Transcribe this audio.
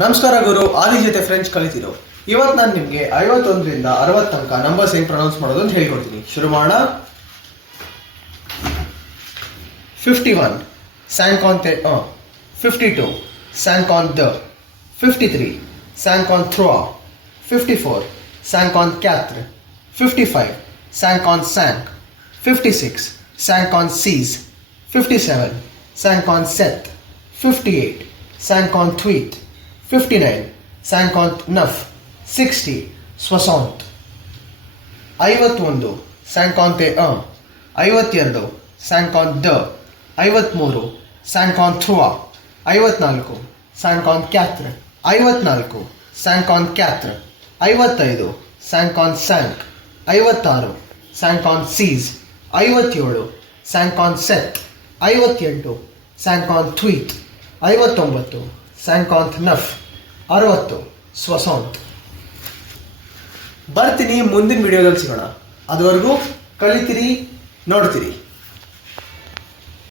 ನಮಸ್ಕಾರ ಗುರು, ಆದಿ ಜೊತೆ ಫ್ರೆಂಚ್ ಕಲಿತಿರೋ. ಇವತ್ತು ನಾನು ನಿಮಗೆ 51ರಿಂದ 60 ತನಕ ನಂಬರ್ಸ್ ಹೆಂಗೆ ಪ್ರೊನೌನ್ಸ್ ಮಾಡೋದು ಅಂತ ಹೇಳ್ಕೊಡ್ತೀನಿ. ಶುರು ಮಾಡೋಣ. 51 51, 52 52, 53 53, 54 54, 55 55, 56 56, 57 57, 58 58, 59 59, 60 60, 51 51, 52 52, 53 53, 54 54, 54 54, 55 55, 56 56, 57 57, 58 58, 59 59, 60 60. ಬರ್ತೀನಿ ಮುಂದಿನ ವಿಡಿಯೋದಲ್ಲಿ ಸಿಗೋಣ. ಅದುವರೆಗೂ ಕಲಿತೀರಿ, ನೋಡ್ತೀರಿ.